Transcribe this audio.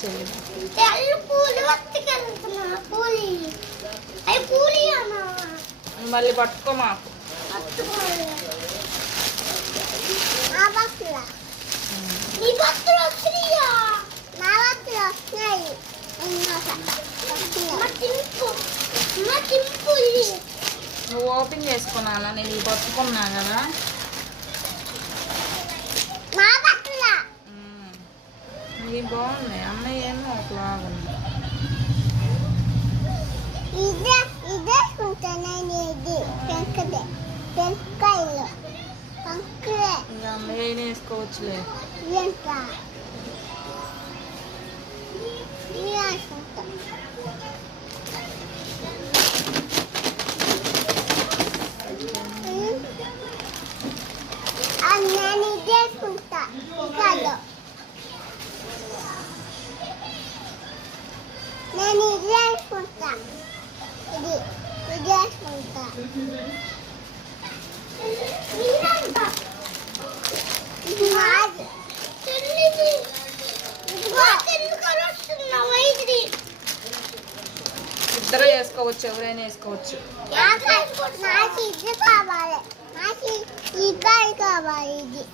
చెల్లి. మళ్ళీ పట్టుకో మాకు. నువ్వు ఓపెన్ చేసుకున్నానా? నేను ఇవి పట్టుకున్నా కదా. ఇవి బాగున్నాయి. అన్నయ్య ఏమో ఒకలాగా ఉంది. అన్నయ్య వేసుకోవచ్చులే. నేను ఇది వేసుకుంటా. ఇది వేసుకుంటా. ఇద్దరు వేసుకోవచ్చు, ఎవరైనా వేసుకోవచ్చు. నాకు ఇది కావాలి, నాకు ఈ కావాలి ఇది.